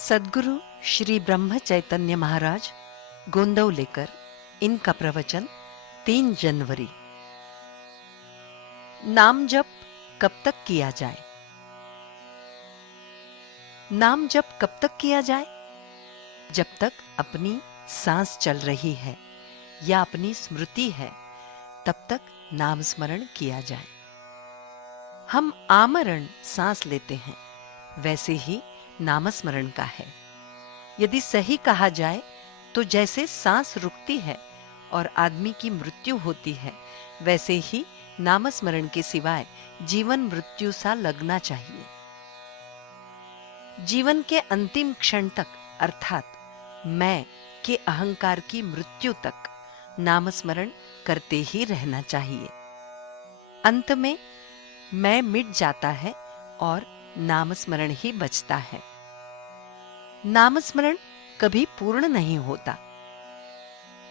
सद्गुरु श्री ब्रह्म चैतन्य महाराज गोंदवलेकर, इनका प्रवचन 3 जनवरी। नाम जप कब तक किया जाए? नाम जप कब तक किया जाए? जब तक अपनी सांस चल रही है या अपनी स्मृति है, तब तक नाम स्मरण किया जाए। हम आमरण सांस लेते हैं, वैसे ही नामस्मरण का है। यदि सही कहा जाए तो जैसे सांस रुकती है और आदमी की मृत्यु होती है, वैसे ही नामस्मरण के सिवाय जीवन मृत्यु सा लगना चाहिए। जीवन के अंतिम क्षण तक, अर्थात मैं के अहंकार की मृत्यु तक नामस्मरण करते ही रहना चाहिए। अंत में मैं मिट जाता है और नामस्मरण ही बचता है। नामस्मरण कभी पूर्ण नहीं होता।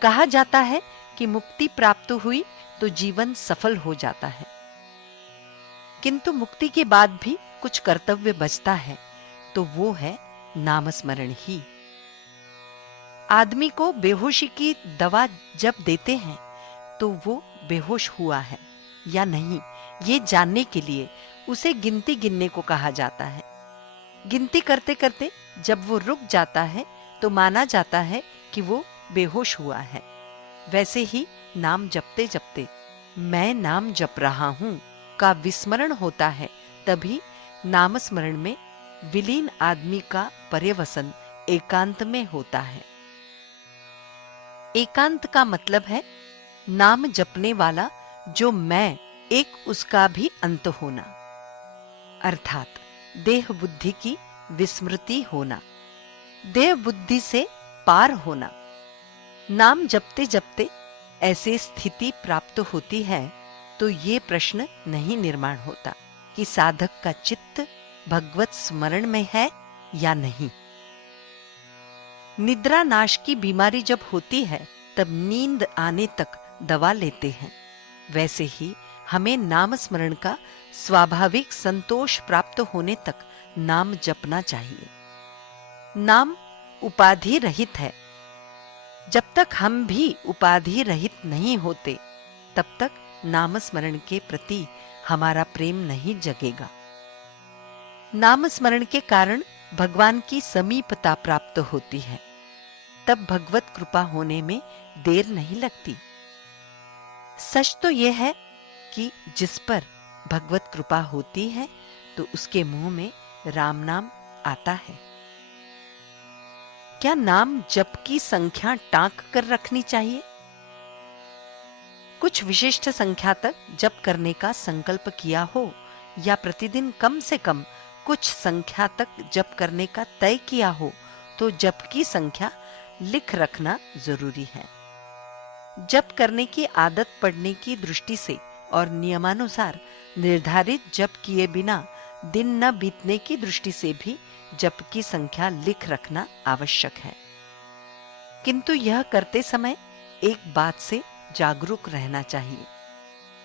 कहा जाता है कि मुक्ति प्राप्त हुई तो जीवन सफल हो जाता है, किंतु मुक्ति के बाद भी कुछ कर्तव्य बचता है, तो वो है नामस्मरण ही। आदमी को बेहोशी की दवा जब देते हैं तो वो बेहोश हुआ है या नहीं, ये जानने के लिए उसे गिनती गिनने को कहा जाता है। गिनती करते करते जब वो रुक जाता है तो माना जाता है कि वो बेहोश हुआ है। वैसे ही नाम जपते जपते मैं नाम जप रहा हूं का विस्मरण होता है, तभी नामस्मरण में विलीन आदमी का पर्यवसन एकांत में होता है। एकांत का मतलब है नाम जपने वाला जो मैं एक उसका भी अंत होना, अर्थात देह बुद्धि की विस्मृति होना, देह बुद्धि से पार होना। नाम जपते जपते ऐसे स्थिति प्राप्त होती है तो ये प्रश्न नहीं निर्माण होता कि साधक का चित्त भगवत स्मरण में है या नहीं। निद्रा नाश की बीमारी जब होती है तब नींद आने तक दवा लेते हैं, वैसे ही हमें नाम स्मरण का स्वाभाविक संतोष प्राप्त होने तक नाम जपना चाहिए। नाम उपाधि रहित है। जब तक हम भी उपाधि रहित नहीं होते, तब तक नाम स्मरण के प्रति हमारा प्रेम नहीं जगेगा। नाम स्मरण के कारण भगवान की समीपता प्राप्त होती है, तब भगवत कृपा होने में देर नहीं लगती। सच तो यह है कि जिस पर भगवत कृपा होती है तो उसके मुंह में राम नाम आता है। क्या नाम जप की संख्या टांक कर रखनी चाहिए? कुछ विशिष्ट संख्या तक जप करने का संकल्प किया हो या प्रतिदिन कम से कम कुछ संख्या तक जप करने का तय किया हो तो जप की संख्या लिख रखना जरूरी है। जप करने की आदत पड़ने की दृष्टि से और नियमानुसार निर्धारित जप किए बिना दिन न बीतने की दृष्टि से भी जप की संख्या लिख रखना आवश्यक है। किंतु यह करते समय एक बात से जागरूक रहना चाहिए।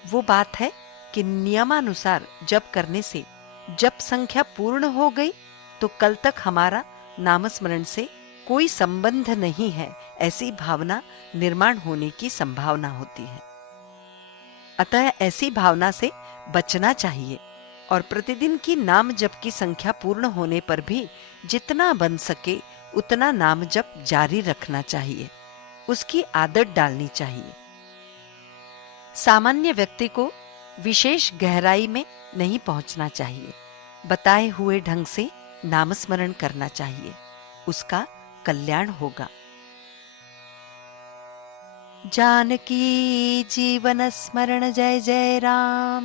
वो बात है कि नियमानुसार जप करने से जप संख्या पूर्ण हो गई तो कल तक हमारा नामस्मरण से कोई संबंध नहीं है, ऐसी भावना निर्माण होने की संभावना होती है। अतः ऐसी भावना से बचना चाहिए और प्रतिदिन की नाम जप की संख्या पूर्ण होने पर भी जितना बन सके उतना नाम जप जारी रखना चाहिए, उसकी आदत डालनी चाहिए। सामान्य व्यक्ति को विशेष गहराई में नहीं पहुंचना चाहिए, बताए हुए ढंग से नामस्मरण करना चाहिए, उसका कल्याण होगा। जानकी जीवन स्मरण जय जय राम।